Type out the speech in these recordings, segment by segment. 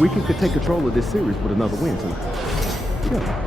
we could take control of this series with another win tonight. Yeah.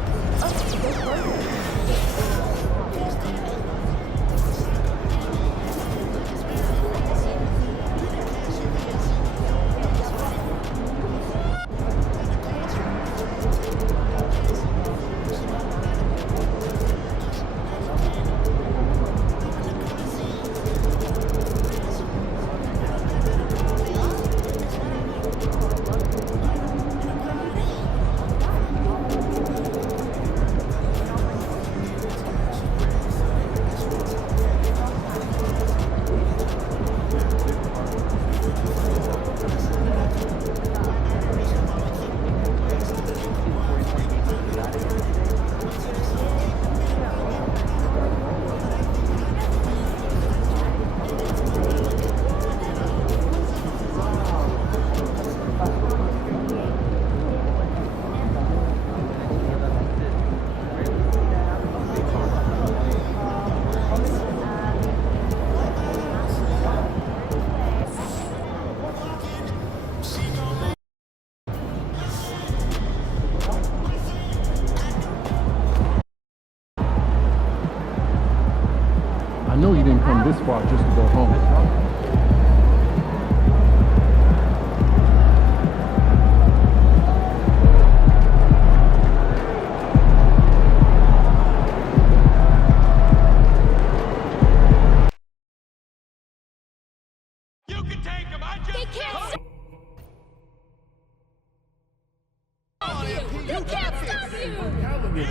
I know you didn't come this far just to go home. You can take them. I just can't. You can't stop you.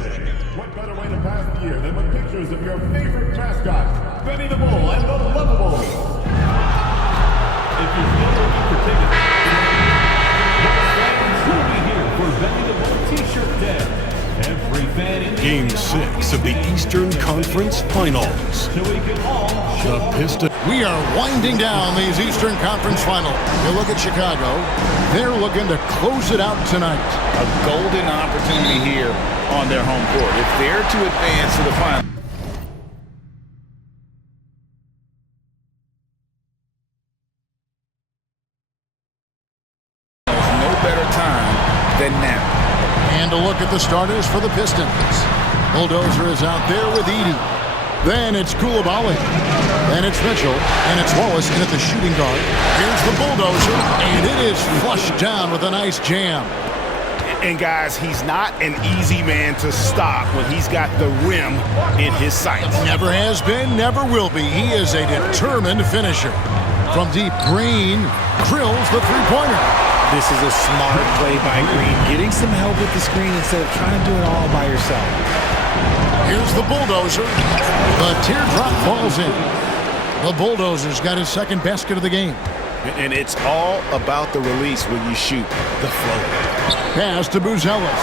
What better way to pass the year than with pictures of your favorite mascot, Benny the Bull and the Lovables. If you're still looking for tickets, fans will be here for Benny the Bull T-shirt day. Every fan in Game 6 of the Eastern Conference Finals. So we can all The Pistons. We are winding down these Eastern Conference Finals. You look at Chicago, they're looking to close it out tonight. A golden opportunity here on their home court. If they're to advance to the final. There's no better time than now. And a look at the starters for the Pistons. Bulldozer is out there with Edey. Then it's Koulibaly. Then it's Mitchell. And it's Wallace in at the shooting guard. Here's the Bulldozer. And it is flushed down with a nice jam. And guys, he's not an easy man to stop when he's got the rim in his sights. Never has been, never will be. He is a determined finisher. From deep, Green drills the three-pointer. This is a smart play by Green, getting some help with the screen instead of trying to do it all by yourself. Here's the Bulldozer. The teardrop falls in. The Bulldozer's got his second basket of the game. And it's all about the release when you shoot the float. Pass to Buzelis.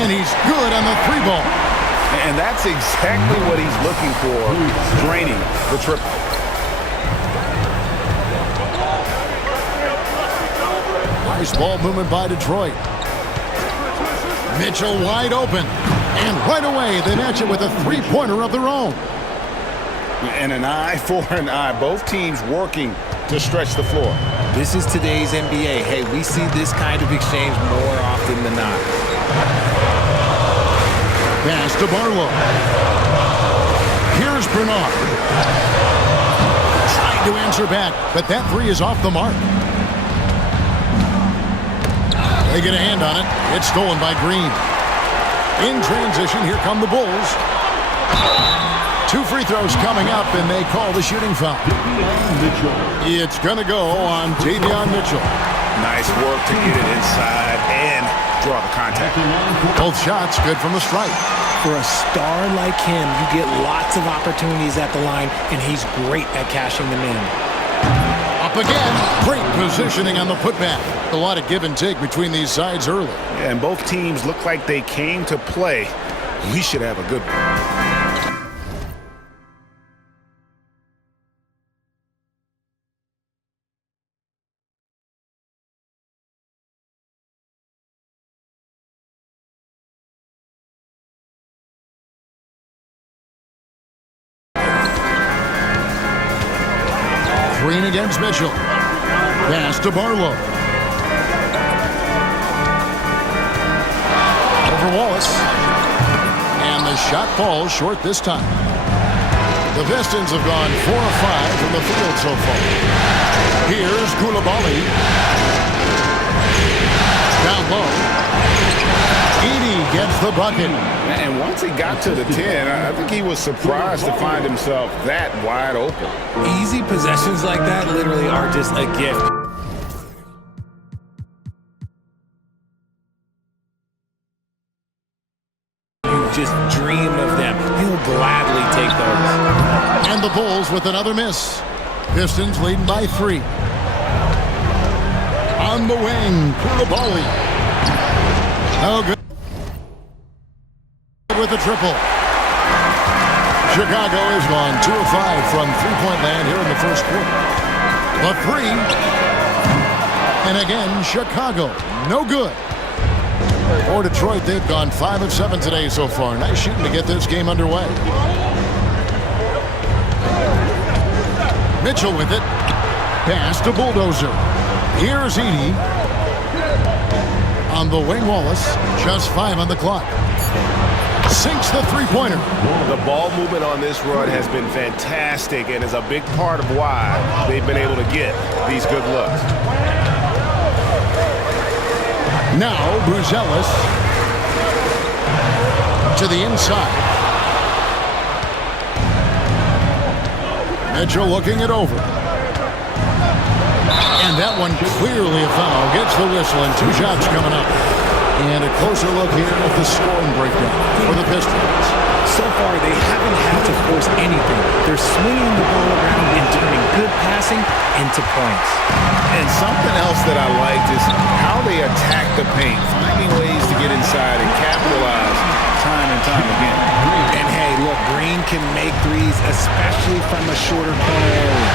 And he's good on the three ball. And that's exactly what he's looking for, draining the triple. Nice ball movement by Detroit. Mitchell wide open. And right away, they match it with a three-pointer of their own. And an eye for an eye. Both teams working to stretch the floor. This is today's NBA. Hey, we see this kind of exchange more often than not. Pass to Barlow. Here's Bernard. Trying to answer back, but that three is off the mark. They get a hand on it. It's stolen by Green. In transition, here come the Bulls. Two free throws coming up, and they call the shooting foul. It's going to go on Davion Mitchell. Nice work to get it inside and draw the contact. Both shots good from the stripe. For a star like him, you get lots of opportunities at the line, and he's great at cashing them in. Up again. Great positioning on the putback. A lot of give and take between these sides early. Yeah, and both teams look like they came to play. We should have a good one. Green against Mitchell. Pass to Barlow. for Wallace. And the shot falls short this time. The Pistons have gone 4 of 5 from the field so far. Here's Koulibaly. Down low. Edey gets the bucket. And once he got to the 10, I think he was surprised to find himself that wide open. Easy possessions like that literally are just a gift. You just dream of them. He'll gladly take those. And the Bulls with another miss. Pistons leading by 3. On the wing, Koulibaly. Oh, good. With a triple. Chicago has gone 2 of 5 from three-point land here in the first quarter. The 3. And again, Chicago. No good. For Detroit, they've gone 5 of 7 today so far. Nice shooting to get this game underway. Mitchell with it. Pass to Bulldozer. Here's Edey. On the wing, Wallace. Just 5 on the clock. Sinks the three-pointer. The ball movement on this run has been fantastic and is a big part of why they've been able to get these good looks. Now, Buzelis to the inside. Mitchell looking it over. And that one clearly a foul. Gets the whistle and 2 shots coming up. And a closer look here at the scoring breakdown for the Pistons. So far, they haven't had to force anything. They're swinging the ball around and turning good passing into points. And something else that I liked is how they attack the paint, finding ways to get inside and capitalize time and time again. And hey, look, Green can make threes, especially from a shorter corner area.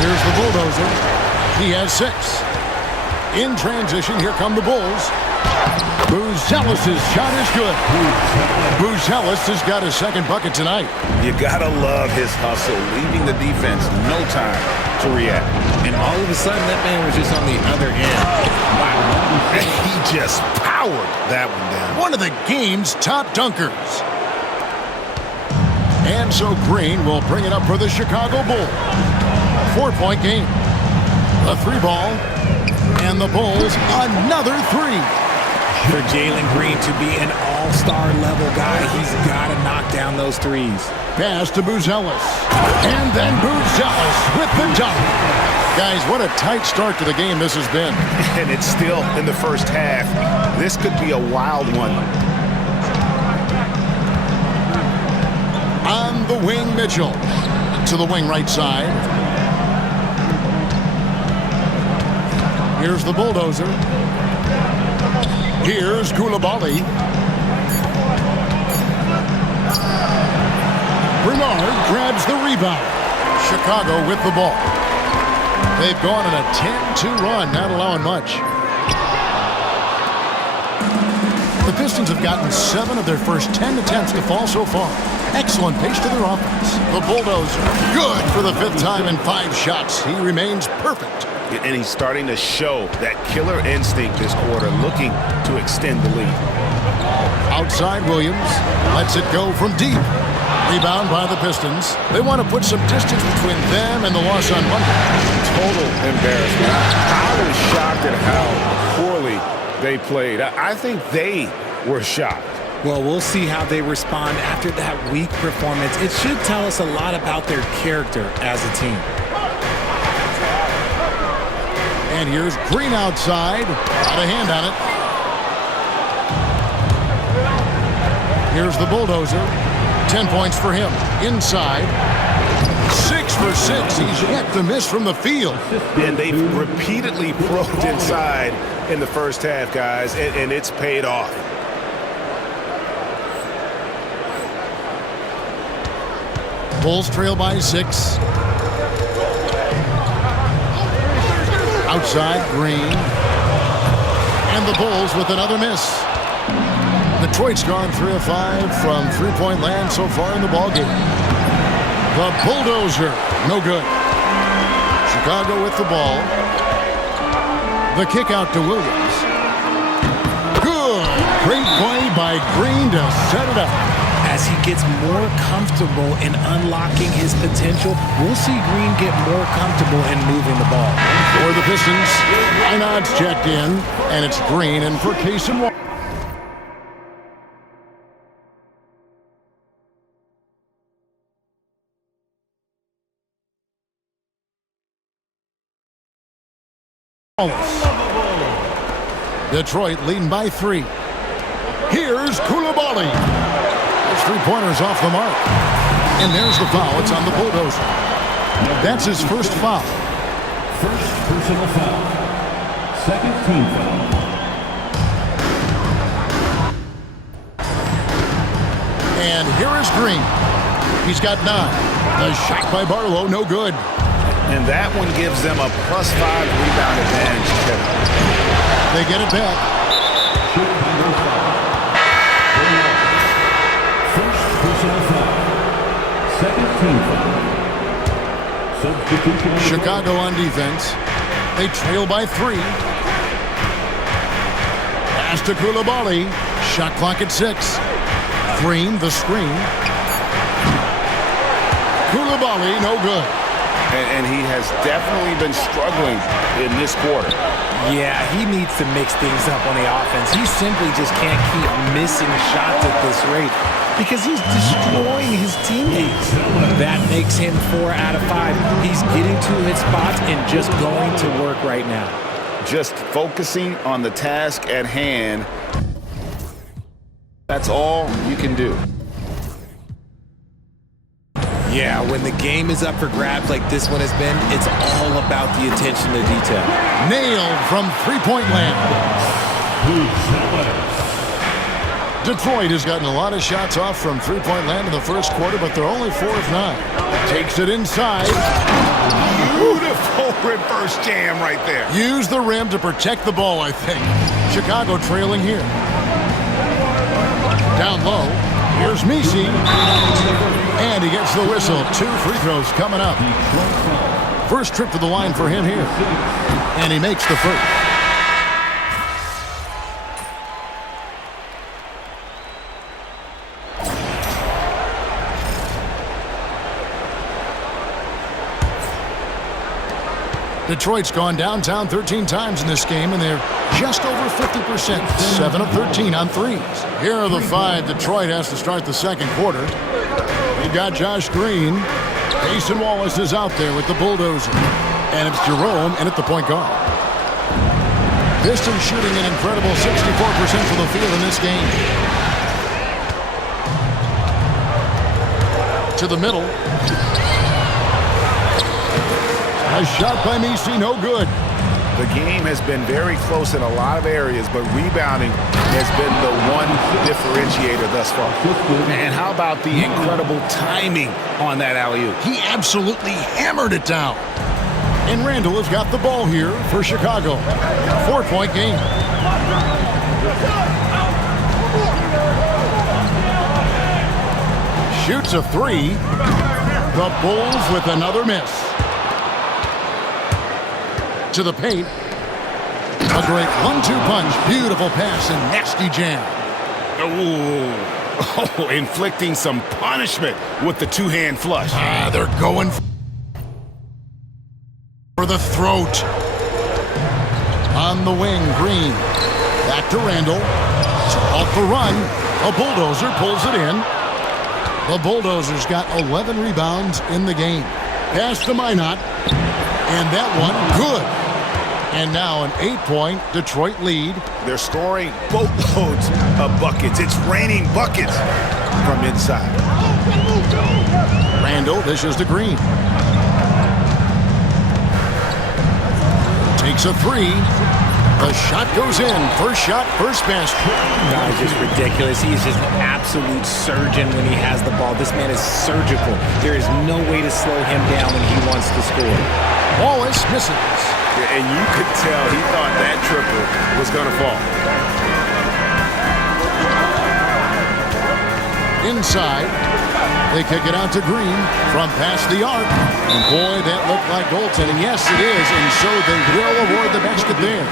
Here's the Bulldozer. He has 6. In transition, here come the Bulls. Buzelis' shot is good. Buzelis has got his second bucket tonight. You gotta love his hustle, leaving the defense no time to react. And all of a sudden, that man was just on the other end. Wow. He just powered that one down. One of the game's top dunkers. And so Green will bring it up for the Chicago Bulls. 4-point game. A 3-ball. And the Bulls, another 3. For Jalen Green to be an all-star level guy, he's got to knock down those threes. Pass to Buzelis. And then Buzelis with the dunk. Guys, what a tight start to the game this has been. And it's still in the first half. This could be a wild one. On the wing, Mitchell. To the wing right side. Here's the Bulldozer. Here's Koulibaly. Bernard grabs the rebound. Chicago with the ball. They've gone on a 10-2 run, not allowing much. The Pistons have gotten 7 of their first 10 attempts to fall so far. Excellent pace to their offense. The Bulldozer, good for the 5th time in 5 shots. He remains perfect. And he's starting to show that killer instinct this quarter, looking to extend the lead. Outside, Williams lets it go from deep. Rebound by the Pistons. They want to put some distance between them and the loss on Monday. Total embarrassment. I was shocked at how poorly they played. I think they were shocked. Well, we'll see how they respond after that weak performance. It should tell us a lot about their character as a team. And here's Green outside. Got a hand on it. Here's the Bulldozer. 10 points for him. Inside. 6 for 6. He's yet to miss from the field. And they've repeatedly probed inside in the first half, guys, and it's paid off. Bulls trail by 6. Outside, Green. And the Bulls with another miss. Detroit's gone 3 of 5 from three-point land so far in the ballgame. The Bulldozer, no good. Chicago with the ball. The kick out to Williams. by Green to set it up. As he gets more comfortable in unlocking his potential, we'll see Green get more comfortable in moving the ball. For the Pistons, Reinhardt's checked in, and it's Green and for Cason Wallace. Detroit leading by 3. Here's Coulibaly. His three-pointers off the mark. And there's the foul. It's on the Bulldozer. That's his first foul. First personal foul. Second team foul. And here is Green. He's got 9. The shot by Barlow, no good. And that one gives them a +5 rebound advantage, Kevin. They get it back. First personal foul. Second team foul. Substitution. Chicago on defense. They trail by 3. Pass to Coulibaly. Shot clock at 6. Green, the screen. Coulibaly, no good. And he has definitely been struggling in this quarter. Yeah, he needs to mix things up on the offense. He simply just can't keep missing shots at this rate because he's destroying his teammates. That makes him 4 out of 5. He's getting to his spots and just going to work right now. Just focusing on the task at hand. That's all you can do. Yeah, when the game is up for grabs like this one has been, it's all about the attention to detail. Nailed from three-point land. Detroit has gotten a lot of shots off from three-point land in the first quarter, but they're only 4 of 9. Takes it inside. Beautiful reverse jam right there. Use the rim to protect the ball, I think. Chicago trailing here. Down low. Here's Messi. And he gets the whistle. 2 free throws coming up. First trip to the line for him here. And he makes the first. Detroit's gone downtown 13 times in this game, and they're just over 50%. 7 of 13 on threes. Here are the 5 Detroit has to start the second quarter. We've got Josh Green. Cason Wallace is out there with the Bulldozer. And it's Jerome in at the point guard. Pistons shooting an incredible 64% from the field in this game. To the middle. A shot by Messi, no good. The game has been very close in a lot of areas, but rebounding has been the one differentiator thus far. And how about the incredible timing on that alley-oop? He absolutely hammered it down. And Randall has got the ball here for Chicago. 4-point game. Shoots a 3. The Bulls with another miss. To the paint. A great 1-2 punch. Beautiful pass and nasty jam. Oh, inflicting some punishment with the two-hand flush. They're going for the throat. On the wing, Green. Back to Randall. Off the run. A Bulldozer pulls it in. The Bulldozer's got 11 rebounds in the game. Pass to Minot. And that one, good. And now an 8-point Detroit lead. They're scoring boatloads of buckets. It's raining buckets from inside. Randall dishes to Green. Takes a 3. The shot goes in. First shot, first pass. God, just ridiculous. He is just an absolute surgeon when he has the ball. This man is surgical. There is no way to slow him down when he wants to score. Wallace misses. And you could tell he thought that triple was going to fall. Inside. They kick it out to Green from past the arc. And boy, that looked like goaltending. Yes, it is. And so they will award the basket there.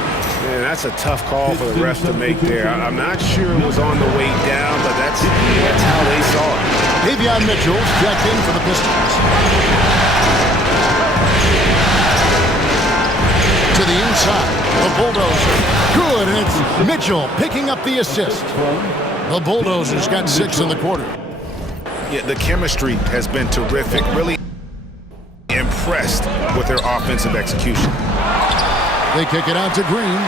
And that's a tough call for the ref to make there. I'm not sure it was on the way down, but that's how they saw it. Davion Mitchell's checked in for the Pistons. To the inside, the Bulldozer. Good, and it's Mitchell picking up the assist. The Bulldozers got 6 in the quarter. Yeah, the chemistry has been terrific. Really impressed with their offensive execution. They kick it out to Green.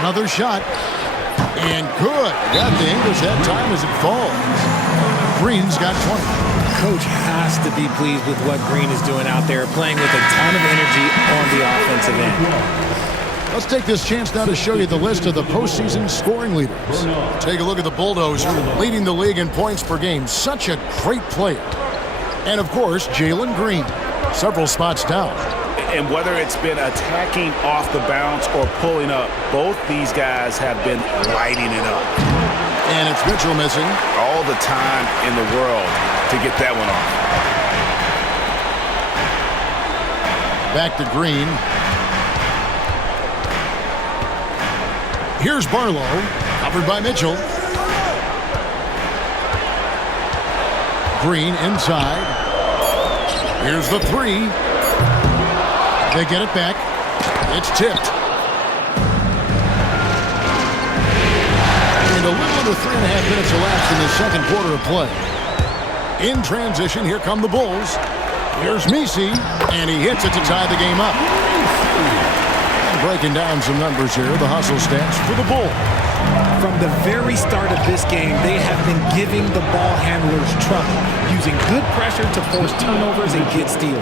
Another shot. And good. Got the English that time as it falls. Green's got 20. Coach has to be pleased with what Green is doing out there, playing with a ton of energy on the offensive end. Let's take this chance now to show you the list of the postseason scoring leaders. Take a look at the Bulldozer, leading the league in points per game. Such a great player. And, of course, Jalen Green, several spots down. And whether it's been attacking off the bounce or pulling up, both these guys have been lighting it up. And it's Mitchell missing. All the time in the world to get that one off. Back to Green. Here's Barlow, covered by Mitchell. Green inside. Here's the three. They get it back. It's tipped. And a little under 3.5 minutes elapsed in the second quarter of play. In transition, here come the Bulls. Here's Messi, and he hits it to tie the game up. Breaking down some numbers here, the hustle stats for the Bulls. From the very start of this game, they have been giving the ball handlers trouble, using good pressure to force turnovers and get steals.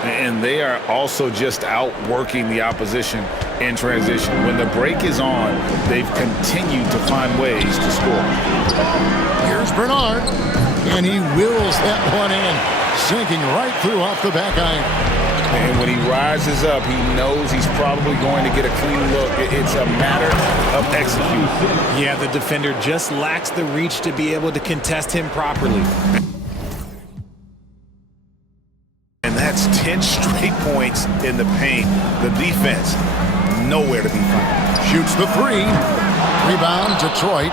And they are also just outworking the opposition in transition. When the break is on, they've continued to find ways to score. Here's Bernard, and he wills that one in, sinking right through off the back iron. And when he rises up, he knows he's probably going to get a clean look. It's a matter of execution. Yeah, the defender just lacks the reach to be able to contest him properly. And that's 10 straight points in the paint. The defense, nowhere to be found. Shoots the three. Rebound, Detroit.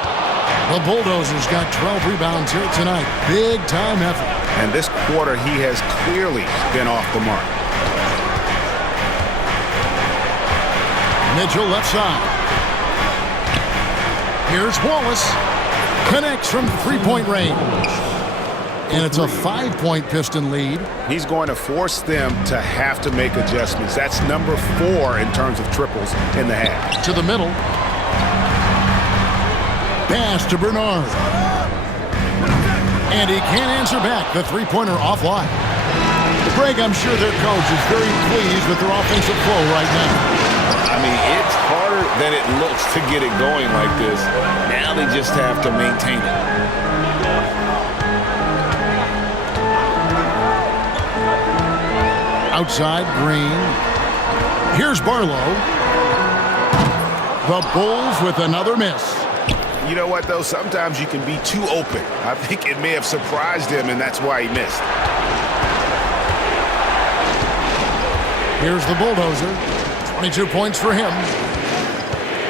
The Bulldozers got 12 rebounds here tonight. Big time effort. And this quarter, he has clearly been off the mark. Mitchell left side. Here's Wallace. Connects from three-point range. And it's a 5-point Piston lead. He's going to force them to have to make adjustments. That's number 4 in terms of triples in the half. To the middle. Pass to Bernard. And he can't answer back. The three-pointer offline. Greg, I'm sure their coach is very pleased with their offensive flow right now. I mean, it's harder than it looks to get it going like this. Now they just have to maintain it. Outside, Green. Here's Barlow. The Bulls with another miss. You know what, though? Sometimes you can be too open. I think it may have surprised him, and that's why he missed. Here's the Bulldozer. 22 points for him.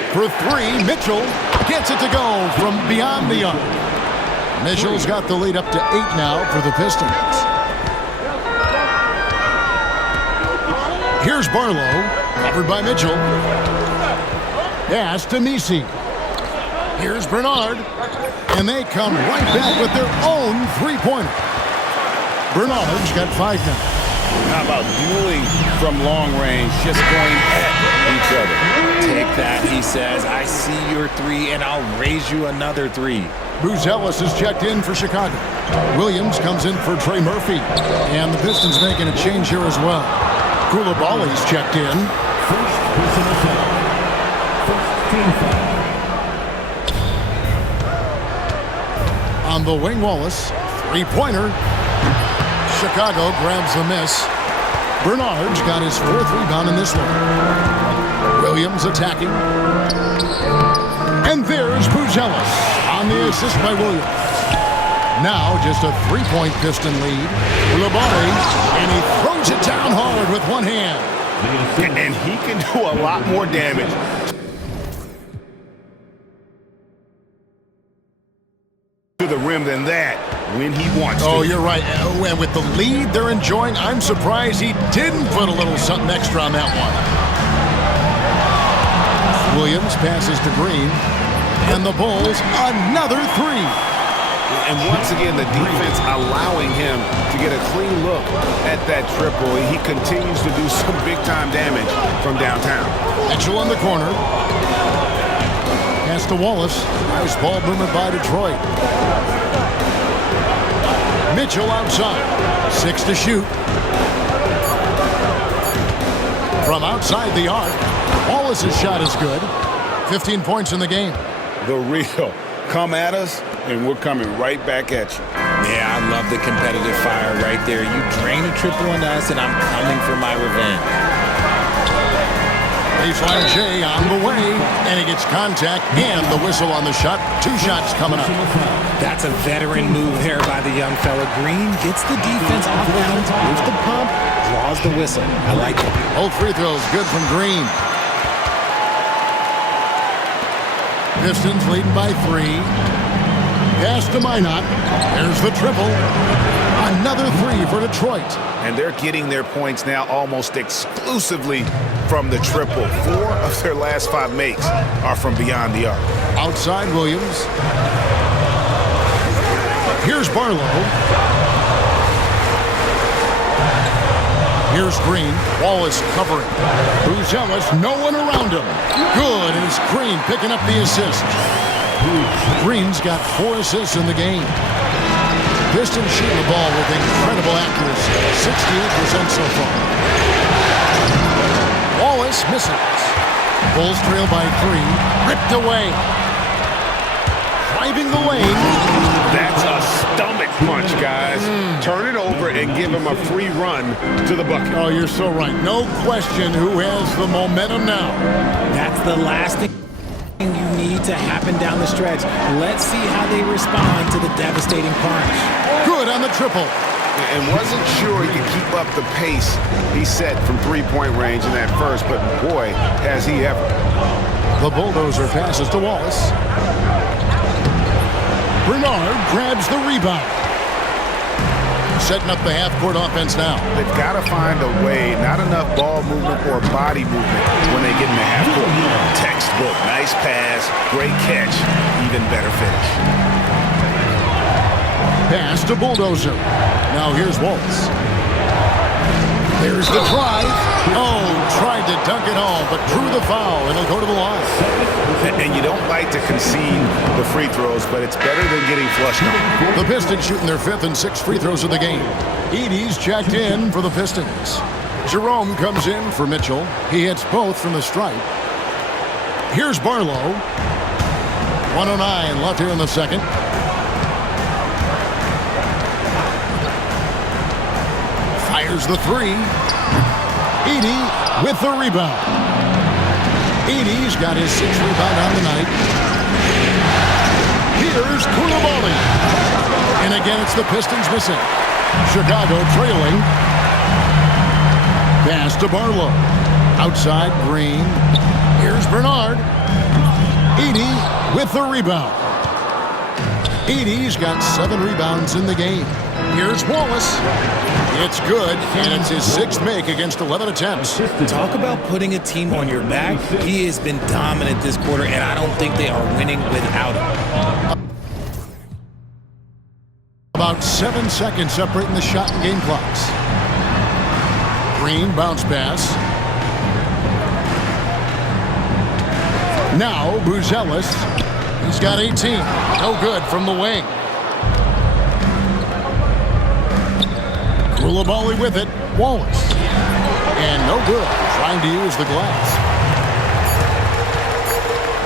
For three, Mitchell gets it to go from beyond the arc. Mitchell's got the lead up to 8 now for the Pistons. Here's Barlow, covered by Mitchell. Pass to Messi. Here's Bernard, and they come right back with their own three-pointer. Bernard's got 5 now. How about dueling from long range, just going at each other? Take that, he says. I see your 3, and I'll raise you another 3. Buzelis is checked in for Chicago. Williams comes in for Trey Murphy. And the Pistons making a change here as well. Koulibaly's checked in. First personal foul. First team foul. On the wing, Wallace. Three-pointer. Chicago grabs the miss. Bernard's got his 4th rebound in this one. Williams attacking. And there's Buzelis on the assist by Williams. Now just a 3-point Piston lead. Koulibaly, and he throws it down hard with one hand. And he can do a lot more damage to the rim than that when he wants to. Oh, you're right. Oh, and with the lead they're enjoying, I'm surprised he didn't put a little something extra on that one. Williams passes to Green. And the Bulls, another three. And once again, the defense allowing him to get a clean look at that triple. He continues to do some big-time damage from downtown. Mitchell in the corner. Pass to Wallace. Nice ball movement by Detroit. Mitchell outside. 6 to shoot. From outside the arc, Wallace's shot is good. 15 points in the game. The real come at us, and we're coming right back at you. Yeah, I love the competitive fire right there. You drain a triple on us, and I'm coming for my revenge. Baseline J on the way, and he gets contact and the whistle on the shot. 2 shots coming up. That's a veteran move there by the young fella. Green gets the defense off balance, moves the pump, draws the whistle. I like it. Both free throws good from Green. Pistons leading by 3. Pass to Minot. There's the triple. Another 3 for Detroit. And they're getting their points now almost exclusively from the triple. 4 of their last 5 makes are from beyond the arc. Outside Williams. Here's Barlow. Here's Green. Wallace covering. Buzelis, no one around him. Good, and it's Green picking up the assist. Green's got 4 assists in the game. Pistons shooting the ball with incredible accuracy. 68% so far. Wallace misses. Bulls trail by 3. Ripped away. Driving the lane. That's a stomach punch, guys. Turn it over and give him a free run to the bucket. Oh, you're so right. No question who has the momentum now. That's the last thing you need to happen down the stretch. Let's see how they respond to the devastating punch. Good on the triple. And wasn't sure he could keep up the pace he set from three-point range in that first, but boy, has he ever. The bulldozer passes to Wallace. Bernard grabs the rebound. Setting up the half-court offense now. They've got to find a way, not enough ball movement or body movement when they get in the half-court. Textbook, nice pass, great catch, even better finish. Pass to Bulldozer. Now here's Wallace. There's the drive. Oh, tried to dunk it home, but drew the foul, and he'll go to the line. And you don't like to concede the free throws, but it's better than getting flushed on. The Pistons shooting their 5th and 6th free throws of the game. Edie's checked in for the Pistons. Jerome comes in for Mitchell. He hits both from the stripe. Here's Barlow. 1:09 left here in the second. Fires the 3. Edie with the rebound. Edie's got his 6th rebound on the night. Here's Koulibaly. And again, it's the Pistons missing. Chicago trailing. Pass to Barlow. Outside, Green. Here's Bernard. Edie with the rebound. Edie's got 7 rebounds in the game. Here's Wallace. It's good, and it's his 6th make against 11 attempts. Talk about putting a team on your back. He has been dominant this quarter, and I don't think they are winning without him. About 7 seconds separating the shot and game clocks. Green bounce pass. Now Buzelis. He's got 18. No good from the wing. Koulibaly with it. Wallace. And no good. Trying to use the glass.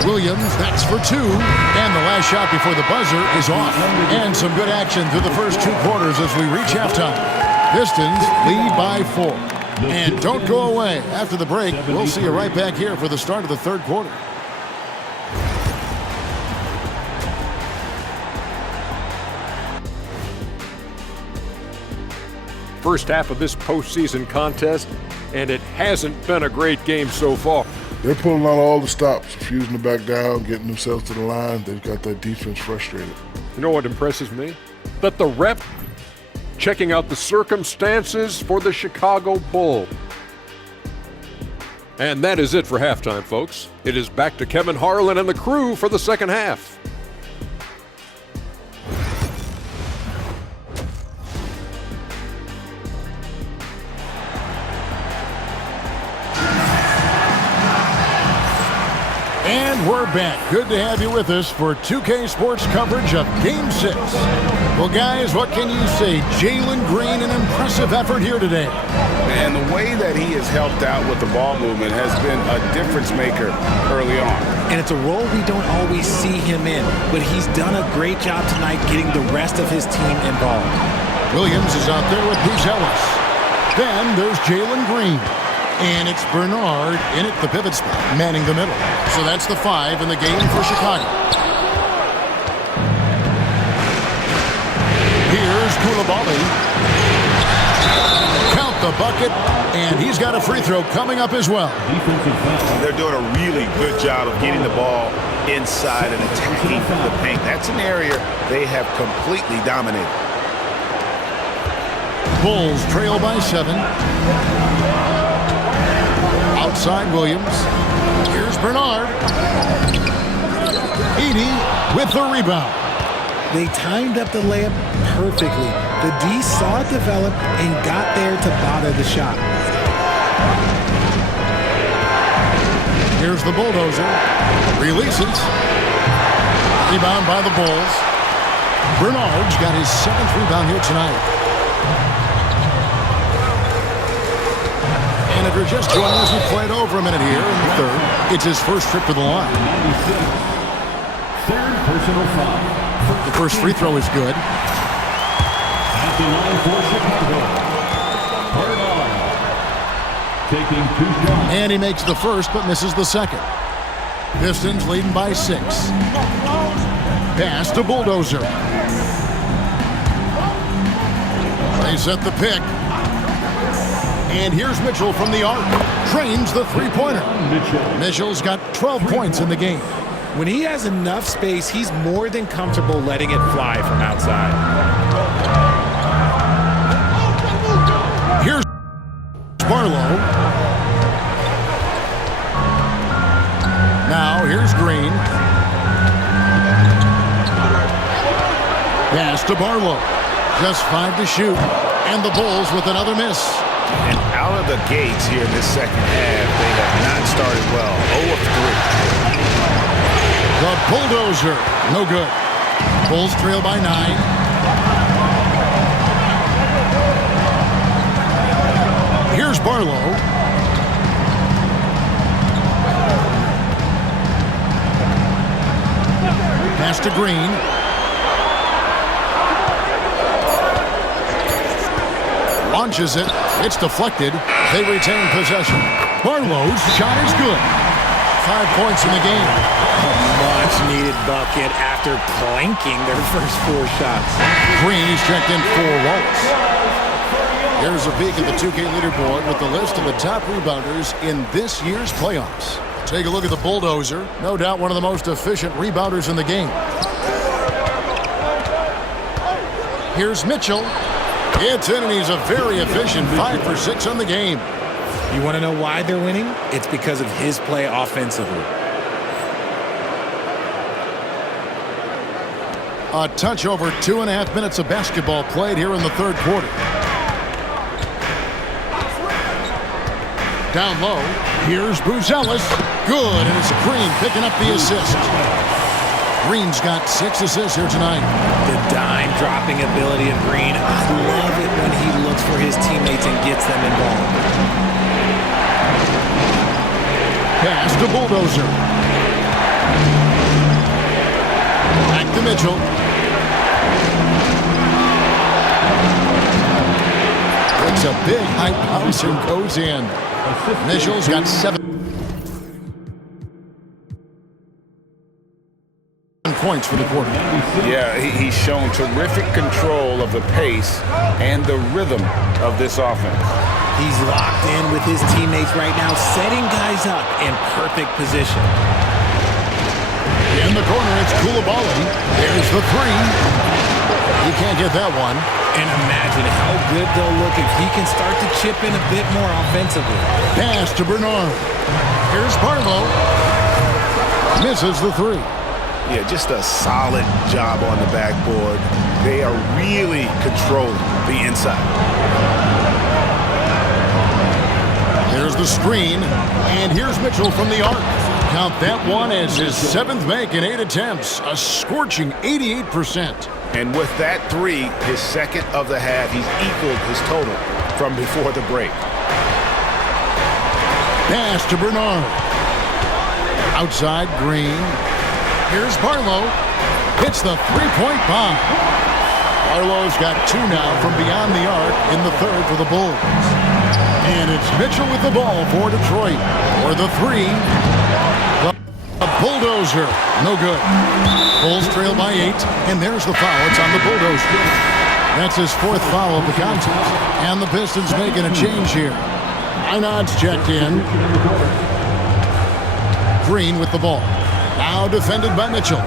Williams, that's for 2. And the last shot before the buzzer is off. And some good action through the first 2 quarters as we reach halftime. Pistons lead by 4. And don't go away. After the break, we'll see you right back here for the start of the 3rd quarter. First half of this postseason contest and it hasn't been a great game so far. They're pulling out all the stops, refusing to back down, getting themselves to the line. They've got that defense frustrated. You know what impresses me? That the rep checking out the circumstances for the Chicago Bull. And that is it for halftime, folks. It is back to Kevin Harlan and the crew for the second half. And we're back. Good to have you with us for 2K Sports coverage of Game 6. Well, guys, what can you say? Jalen Green, an impressive effort here today. And the way that he has helped out with the ball movement has been a difference maker early on. And it's a role we don't always see him in, but he's done a great job tonight getting the rest of his team involved. Williams is out there with Bruce Ellis. Then there's Jalen Green. And it's Bernard in at the pivot spot, manning the middle. So that's the 5 in the game for Chicago. Here's Koulibaly. Count the bucket, and he's got a free throw coming up as well. They're doing a really good job of getting the ball inside and attacking the paint. That's an area they have completely dominated. Bulls trail by 7. Outside Williams. Here's Bernard. Edey with the rebound. They timed up the layup perfectly. The D saw it develop and got there to bother the shot. Here's the bulldozer. Releases. Rebound by the Bulls. Bernard's got his 7th rebound here tonight. And if you're just joining us, we played over a minute here in the third. It's his first trip to the line. Third personal foul. The first free throw is good. At the line for Chicago, Bernard taking 2 shots. And he makes the first but misses the second. Pistons leading by 6. Pass to Bulldozer. They set the pick. And here's Mitchell from the arc. Trains the three-pointer. Mitchell's got 12 points in the game. When he has enough space, he's more than comfortable letting it fly from outside. Here's Barlow. Now here's Green. Pass to Barlow. Just 5 to shoot. And the Bulls with another miss. And out of the gates here in this second half, they have not started well. 0 of 3. The bulldozer, no good. Bulls trail by 9. Here's Barlow. Pass to Green. Launches it. It's deflected. They retain possession. Barlow's shot is good. 5 points in the game. A much-needed bucket after planking their first 4 shots. Green is checked in for Wallace. Here's a peek at the 2K leaderboard with the list of the top rebounders in this year's playoffs. Take a look at the bulldozer. No doubt one of the most efficient rebounders in the game. Here's Mitchell. Gets in, and he's a very efficient 5 for 6 on the game. You want to know why they're winning? It's because of his play offensively. A touch over 2.5 minutes of basketball played here in the third quarter. Down low, here's Bruce Ellis. Good, and it's Green picking up the assist. Green's got 6 assists here tonight. The dime-dropping ability of Green. I love it when he looks for his teammates and gets them involved. Pass to Bulldozer. Back to Mitchell. Takes a big high bounce and goes in. Mitchell's got 7 points for the quarter. Yeah, he's shown terrific control of the pace and the rhythm of this offense. He's locked in with his teammates right now, setting guys up in perfect position. In the corner, it's Koulibaly. There's the three. He can't get that one. And imagine how good they'll look if he can start to chip in a bit more offensively. Pass to Bernard. Here's Barlow. Misses the three. Yeah, just a solid job on the backboard. They are really controlling the inside. Here's the screen, and here's Mitchell from the arc. Count that one as his 7th make in 8 attempts, a scorching 88%. And with that three, his second of the half, he's equaled his total from before the break. Pass to Bernard. Outside, Green. Here's Barlow. Hits the three-point bomb. Barlow's got 2 now from beyond the arc in the third for the Bulls. And it's Mitchell with the ball for Detroit. For the three. The bulldozer. No good. Bulls trail by 8. And there's the foul. It's on the bulldozer. That's his 4th foul of the contest. And the Pistons making a change here. Einad's checked in. Green with the ball. Now defended by Mitchell.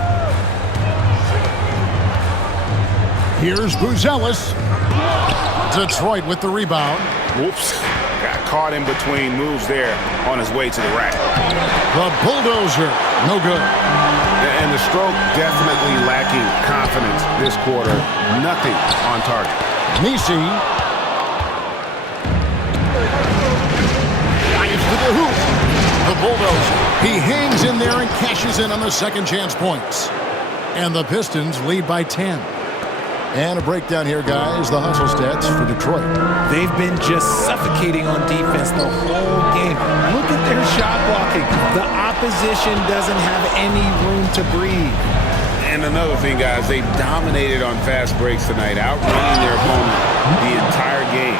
Here's Buzelis. Detroit with the rebound. Whoops. Got caught in between moves there on his way to the rack. The bulldozer. No good. And the stroke definitely lacking confidence this quarter. Nothing on target. Nisi. Drives to the hoop. The bulldozer. He hangs in there and cashes in on the second chance points. And the Pistons lead by 10. And a breakdown here, guys. The hustle stats for Detroit. They've been just suffocating on defense the whole game. Look at their shot blocking. The opposition doesn't have any room to breathe. And another thing, guys, they dominated on fast breaks tonight, outrunning their opponent the entire game.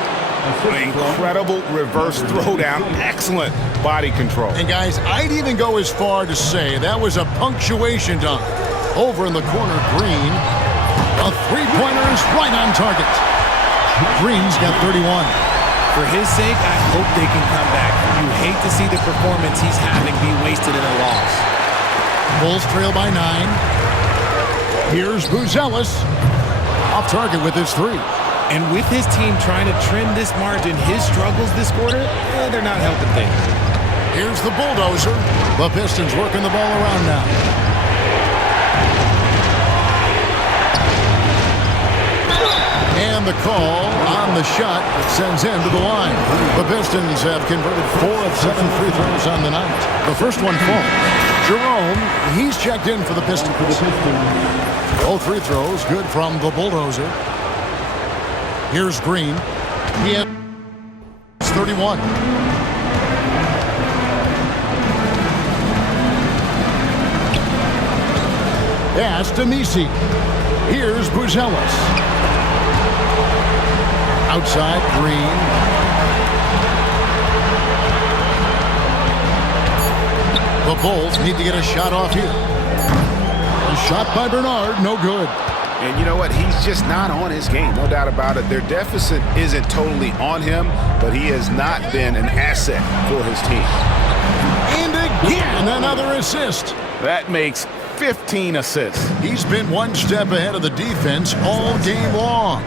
Incredible reverse throwdown, excellent body control. And guys, I'd even go as far to say that was a punctuation dunk. Over in the corner, Green. A three-pointer is right on target. Green's got 31. For his sake, I hope they can come back. You hate to see the performance he's having be wasted in a loss. Bulls trail by 9. Here's Buzelis. Off target with his three. And with his team trying to trim this margin, his struggles this quarter, they're not helping things. Here's the bulldozer. The Pistons working the ball around now. And the call on the shot sends him to the line. The Pistons have converted 4 of 7 free throws on the night. The first one falls. Jerome, he's checked in for the Pistons. Both free throws good from the bulldozer. Here's Green. He has 31. Pass to Nisi. Here's Buzelis. Outside, Green. The Bulls need to get a shot off here. A shot by Bernard, no good. And you know what? He's just not on his game, no doubt about it. Their deficit isn't totally on him, but he has not been an asset for his team. And again, another assist. That makes 15 assists. He's been one step ahead of the defense all game long.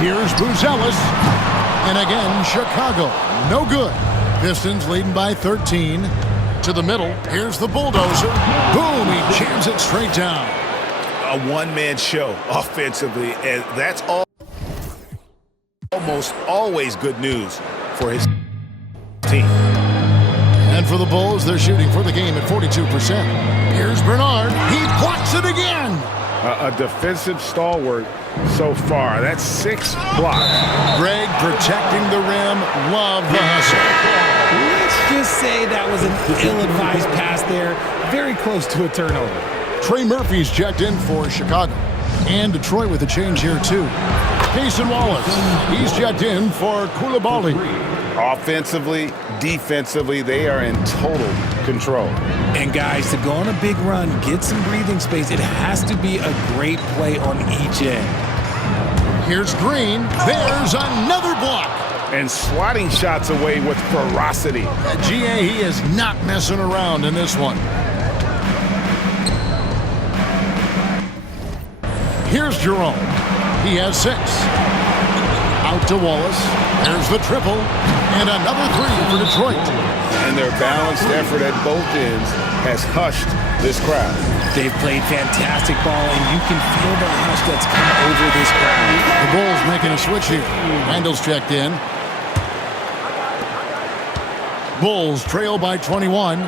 Here's Buzelis. And again, Chicago. No good. Pistons leading by 13. To the middle. Here's the bulldozer. Boom! He jams it straight down. A one-man show offensively, and that's almost always good news for his team. And for the Bulls, they're shooting for the game at 42%. Here's Bernard. He blocks it again. A defensive stalwart so far. That's 6 blocks. Greg protecting the rim. Love the hustle. Let's just say that was an ill-advised pass there. Very close to a turnover. Trey Murphy's checked in for Chicago. And Detroit with a change here, too. Payson Wallace. He's checked in for Koulibaly. Offensively, defensively, they are in total control. And guys, to go on a big run, get some breathing space, it has to be a great play on each end. Here's Green. There's another block. And swatting shots away with ferocity. GA, he is not messing around in this one. Here's Jerome. He has 6. Out to Wallace. There's the triple. And another 3 for Detroit. And their balanced effort at both ends has hushed this crowd. They've played fantastic ball, and you can feel the hush that's come over this crowd. The Bulls making a switch here. Randall's checked in. Bulls trail by 21. 2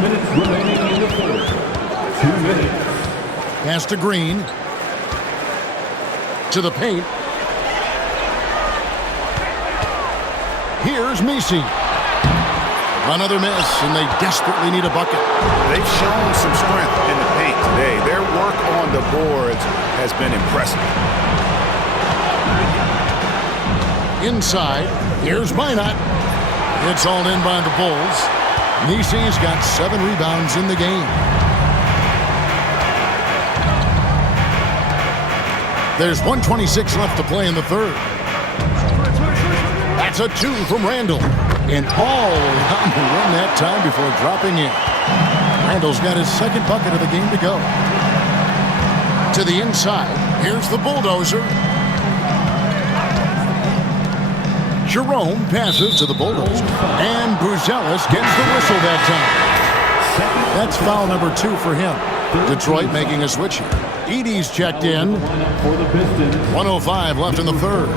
minutes remaining in the fourth. 2 minutes. Pass to Green. To the paint. Here's Messi. Another miss, and they desperately need a bucket. They've shown some strength in the paint today. Their work on the boards has been impressive. Inside, here's Minot. It's all in by the Bulls. Messi's got 7 rebounds in the game. There's 1:26 left to play in the third. That's a 2 from Randall. And all on the run that time before dropping in. Randall's got his second bucket of the game to go. To the inside, here's the bulldozer. Jerome passes to the bulldozer. And Buzelis gets the whistle that time. That's foul number 2 for him. Detroit making a switch here. Edey's checked in. 1:05 left in the third.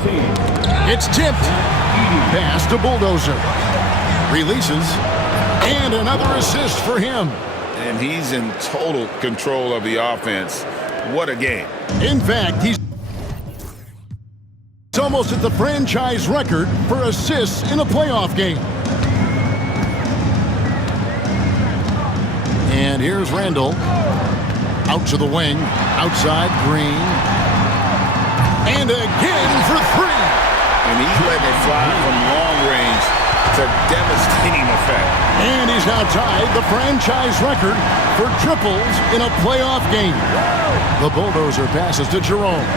It's tipped. Pass to Bulldozer. Releases. And another assist for him. And he's in total control of the offense. What a game. In fact, he's almost at the franchise record for assists in a playoff game. And here's Randall. Out to the wing. Outside, Green. And again for 3. And he's letting it fly from long range to devastating effect. And he's now tied the franchise record for triples in a playoff game. The bulldozer passes to Jerome.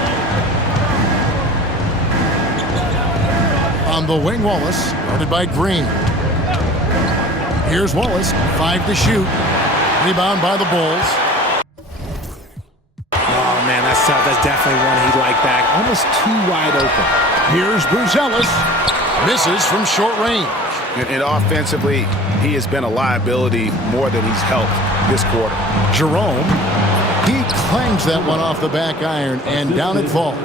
On the wing, Wallace, guarded by Green. Here's Wallace, 5 to shoot. Rebound by the Bulls. Oh, man, that's tough. That's definitely one he'd like back. Almost too wide open. Here's Buzelis. Misses from short range. And offensively, he has been a liability more than he's helped this quarter. Jerome, he clangs that one off the back iron, and down it falls.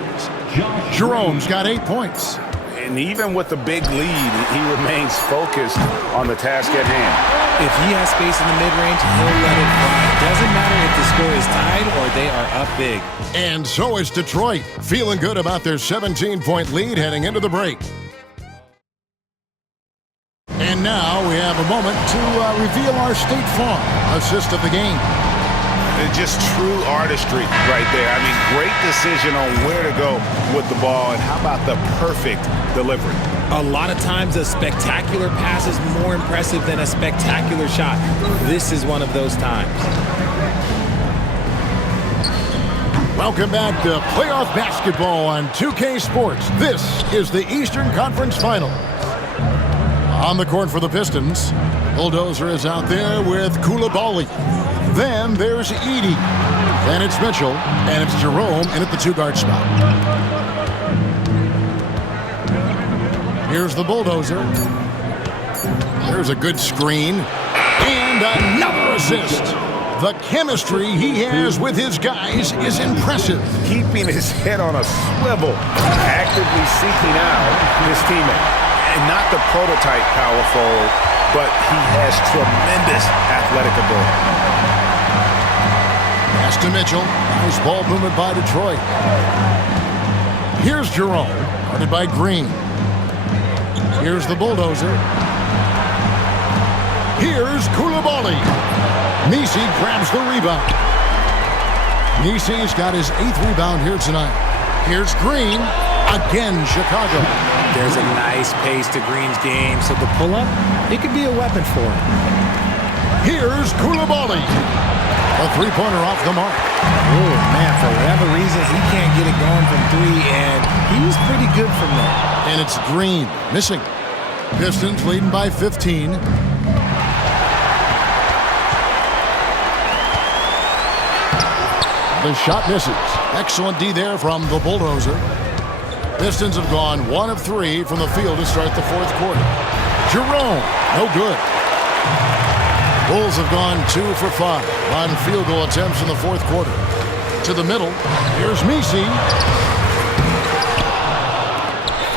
Jerome's got 8 points. And even with the big lead, he remains focused on the task at hand. If he has space in the mid-range, he'll let it fly. Doesn't matter if the score is tied or they are up big. And so is Detroit, feeling good about their 17-point lead heading into the break. And now we have a moment to reveal our State Farm assist of the game. It's just true artistry right there. I mean, great decision on where to go with the ball, and how about the perfect delivery? A lot of times a spectacular pass is more impressive than a spectacular shot. This is one of those times. Welcome back to playoff basketball on 2K Sports. This is the Eastern Conference Final. On the court for the Pistons, Bulldozer is out there with Coulibaly. Then there's Edey. Then it's Mitchell. And it's Jerome in at the 2-guard spot. Here's the Bulldozer. There's a good screen. And another assist. The chemistry he has with his guys is impressive. Keeping his head on a swivel, actively seeking out his teammate. And not the prototype power forward, but he has tremendous athletic ability. Pass to Mitchell. Nice ball movement by Detroit. Here's Jerome, guarded by Green. Here's the Bulldozer. Here's Coulibaly. Messi grabs the rebound. Messi's got his 8th rebound here tonight. Here's Green. Again, Chicago. There's a nice pace to Green's game, so the pull-up, it could be a weapon for him. Here's Coulibaly. A three-pointer off the mark. Oh, man, for whatever reasons, he can't get it going from three, and he was pretty good from there. And it's Green, missing. Pistons leading by 15. The shot misses. Excellent D there from the Bulldozer. Pistons have gone 1 of 3 from the field to start the fourth quarter. Jerome, no good. Bulls have gone 2 for 5 on field goal attempts in the fourth quarter. To the middle, here's Messi.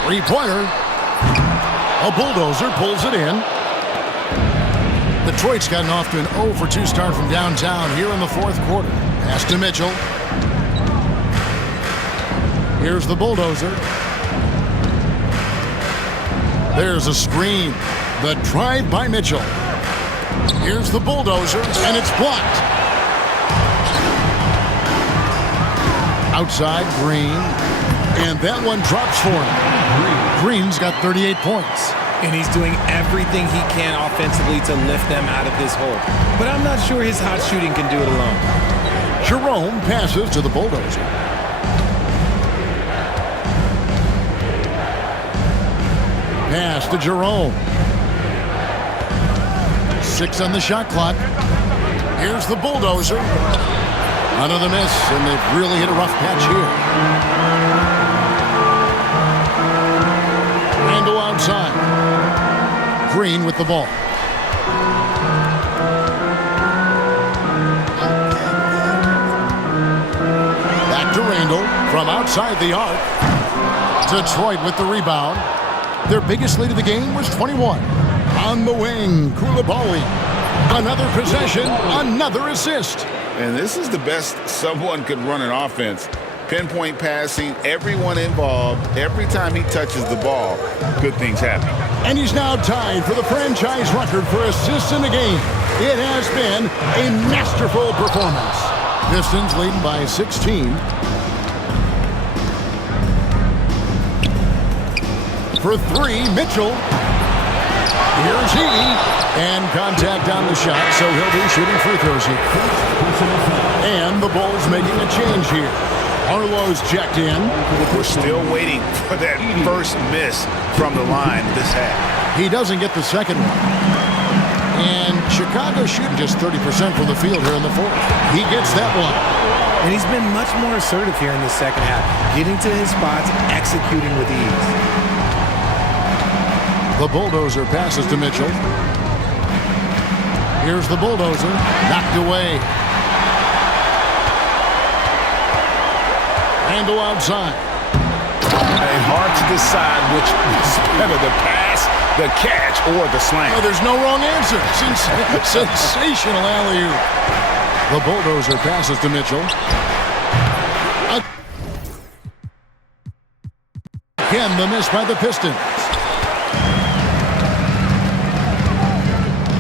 Three-pointer. A Bulldozer pulls it in. Detroit's gotten off to an 0 for 2 start from downtown here in the fourth quarter. Pass to Mitchell. Here's the Bulldozer. There's a screen. The drive by Mitchell. Here's the Bulldozer, and it's blocked. Outside, Green. And that one drops for him. Green's got 38 points. And he's doing everything he can offensively to lift them out of this hole. But I'm not sure his hot shooting can do it alone. Jerome passes to the Bulldozer. Pass to Jerome. 6 on the shot clock. Here's the Bulldozer. Another miss, and they've really hit a rough patch here. Randall outside. Green with the ball. Back to Randall from outside the arc. Detroit with the rebound. Their biggest lead of the game was 21. On the wing, Koulibaly. Another possession, another assist. And this is the best someone could run an offense. Pinpoint passing, everyone involved. Every time he touches the ball, good things happen. And he's now tied for the franchise record for assists in the game. It has been a masterful performance. Pistons leading by 16. For 3, Mitchell. Here's Heaney. And contact on the shot, so he'll be shooting free throws here. And the Bulls making a change here. Arlo's checked in. We're still waiting for that first miss from the line this half. He doesn't get the second one. And Chicago shooting just 30% from the field here in the fourth. He gets that one. And he's been much more assertive here in the second half, getting to his spots, executing with ease. The Bulldozer passes to Mitchell. Here's the Bulldozer, knocked away. Randall outside. And hard to decide which is better, the pass, the catch, or the slam. Oh, there's no wrong answer. Sensational alley-oop. The Bulldozer passes to Mitchell. Again, the miss by the Pistons.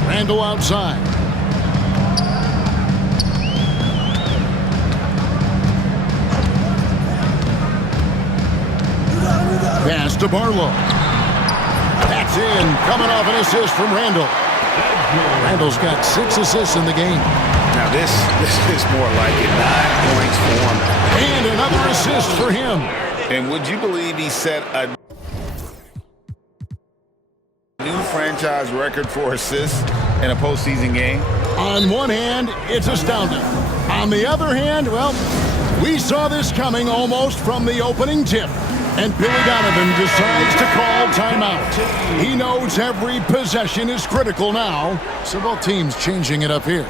Randall outside. Pass to Barlow. That's in. Coming off an assist from Randall. Randall's got 6 assists in the game. Now this is more like it. 9 points for him. And another assist for him. And would you believe he set a new franchise record for assists in a postseason game? On one hand, it's astounding. On the other hand, well, we saw this coming almost from the opening tip. And Billy Donovan decides to call timeout. He knows every possession is critical now. So both teams changing it up here.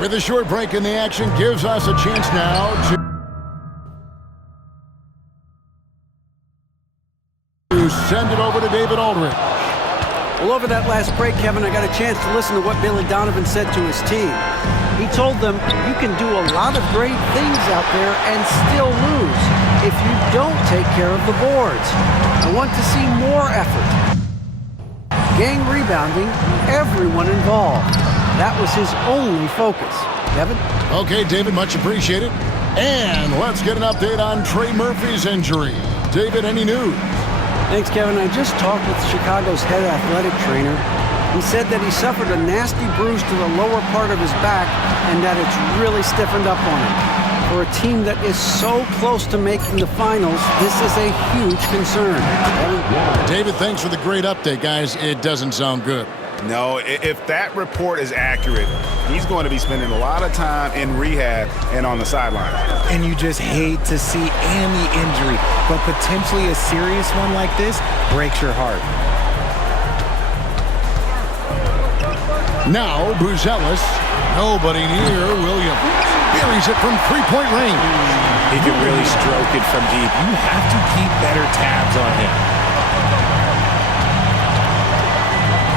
With a short break in the action gives us a chance now to send it over to David Aldridge. Well, over that last break, Kevin, I got a chance to listen to what Billy Donovan said to his team. He told them, you can do a lot of great things out there and still lose if you don't take care of the boards. I want to see more effort. Gang rebounding, everyone involved. That was his only focus. Kevin? Okay, David, much appreciated. And let's get an update on Trey Murphy's injury. David, any news? Thanks, Kevin. I just talked with Chicago's head athletic trainer. He said that he suffered a nasty bruise to the lower part of his back and that it's really stiffened up on him. For a team that is so close to making the finals, this is a huge concern. David, thanks for the great update, guys. It doesn't sound good. No, if that report is accurate, he's going to be spending a lot of time in rehab and on the sideline. And you just hate to see any injury, but potentially a serious one like this breaks your heart. Now, Buzelis. Nobody near Williams. Buries it from three-point range. He can really stroke it from deep. You have to keep better tabs on him.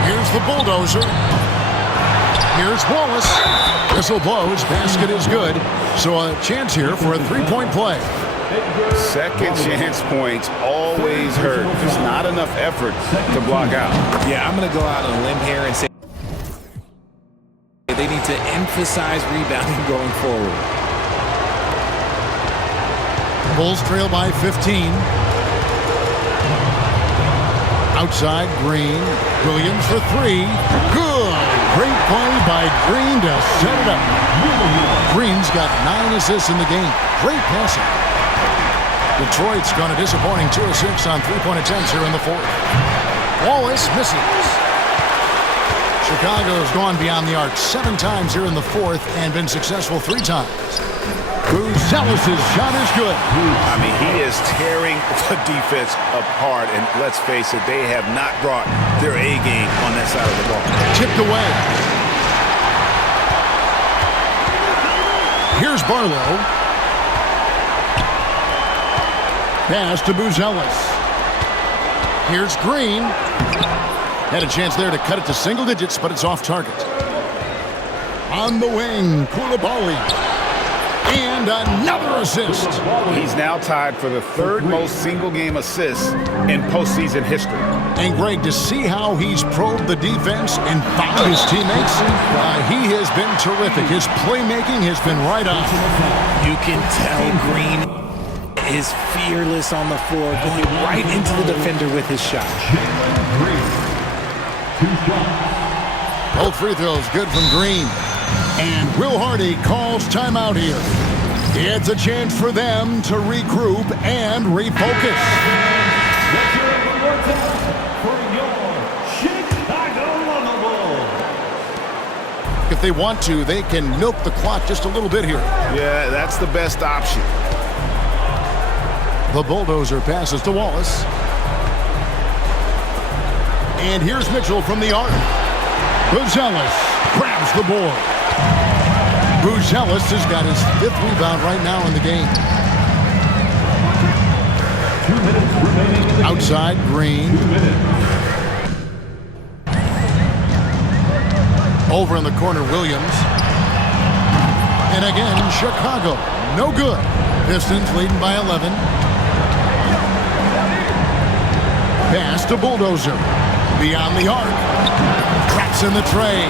Here's the bulldozer. Here's Wallace. Whistle blows. Basket is good. So a chance here for a three-point play. Second chance points always hurt. Just not enough effort to block out. Yeah, I'm going to go out on a limb here and say they need to emphasize rebounding going forward. Bulls trail by 15. Outside, Green. Williams for three. Good. Great play by Green to set it up. Green's got 9 assists in the game. Great passing. Detroit's gone a disappointing 2 of 6 on three-point attempts here in the fourth. Wallace misses. Chicago's gone beyond the arc 7 times here in the fourth and been successful 3 times. Buzelis' shot is good. I mean, he is tearing the defense apart, and let's face it, they have not brought their A game on that side of the ball. Tipped away. Here's Barlow. Pass to Buzelis. Here's Green. Had a chance there to cut it to single digits, but it's off target. On the wing, Koulibaly. And another assist. He's now tied for the 3rd most single-game assists in postseason history. And Greg, to see how he's probed the defense and fouled his teammates, he has been terrific. His playmaking has been right on. You can tell Green is fearless on the floor, going right into the defender with his shot. Both free throws good from Green. And Will Hardy calls timeout here. It's a chance for them to regroup and refocus. If they want to, they can milk the clock just a little bit here. Yeah, that's the best option. The bulldozer passes to Wallace. And here's Mitchell from the arc. Buzelis grabs the board. Buzelis has got his 5th rebound right now in the game. 2 minutes remaining in the Outside, Green. 2 minutes. Over in the corner, Williams. And again, Chicago. No good. Pistons leading by 11. Pass to Bulldozer. Beyond the arc. Traps in the tray.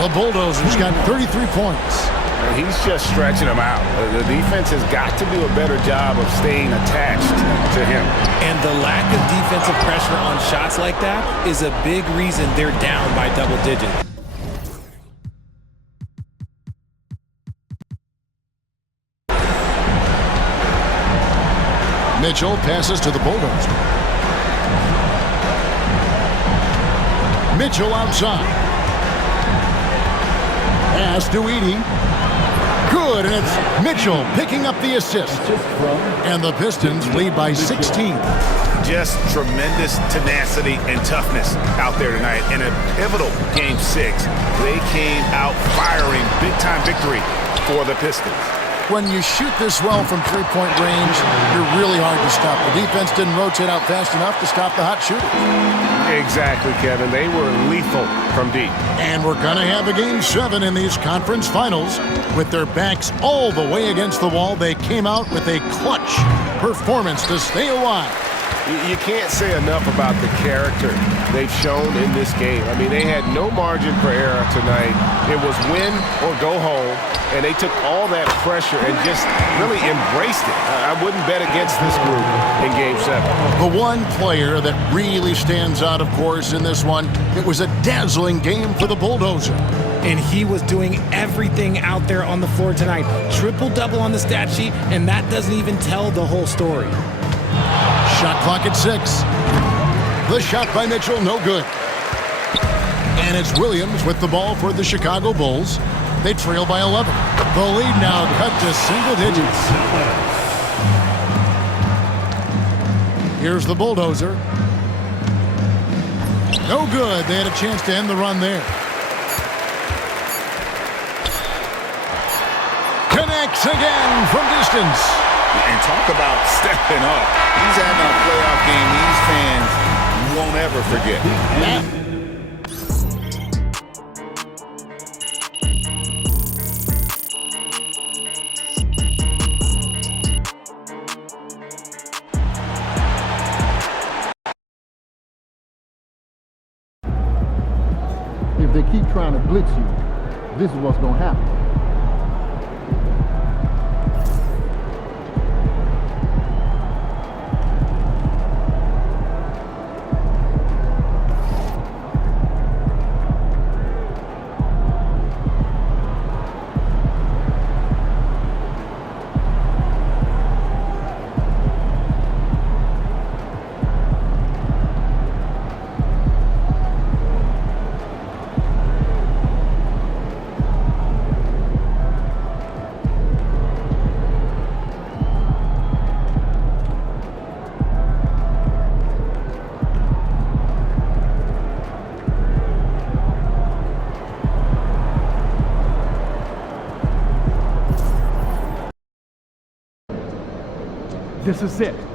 The Bulldozer's got 33 points. He's just stretching them out. The defense has got to do a better job of staying attached to him. And the lack of defensive pressure on shots like that is a big reason they're down by double digits. Mitchell passes to the Bulldozer. Mitchell outside. Pass to Edey. Good, and it's Mitchell picking up the assist. And the Pistons lead by 16. Just tremendous tenacity and toughness out there tonight. In a pivotal Game 6, they came out firing. Big-time victory for the Pistons. When you shoot this well from three-point range, you're really hard to stop. The defense didn't rotate out fast enough to stop the hot shooter. Exactly, Kevin. They were lethal from deep. And we're going to have a Game 7 in these conference finals. With their backs all the way against the wall, they came out with a clutch performance to stay alive. You can't say enough about the character they've shown in this game. I mean, they had no margin for error tonight. It was win or go home, and they took all that pressure and just really embraced it. I wouldn't bet against this group in Game 7. The one player that really stands out, of course, in this one, it was a dazzling game for the Bulldozer. And he was doing everything out there on the floor tonight. Triple-double on the stat sheet, and that doesn't even tell the whole story. Shot clock at 6. The shot by Mitchell, no good. And it's Williams with the ball for the Chicago Bulls. They trail by 11. The lead now cut to single digits. Here's the Bulldozer. No good. They had a chance to end the run there. Connects again from distance. And talk about stepping up. He's having a playoff game these fans won't ever forget. If they keep trying to blitz you, this is what's going to happen. This is it.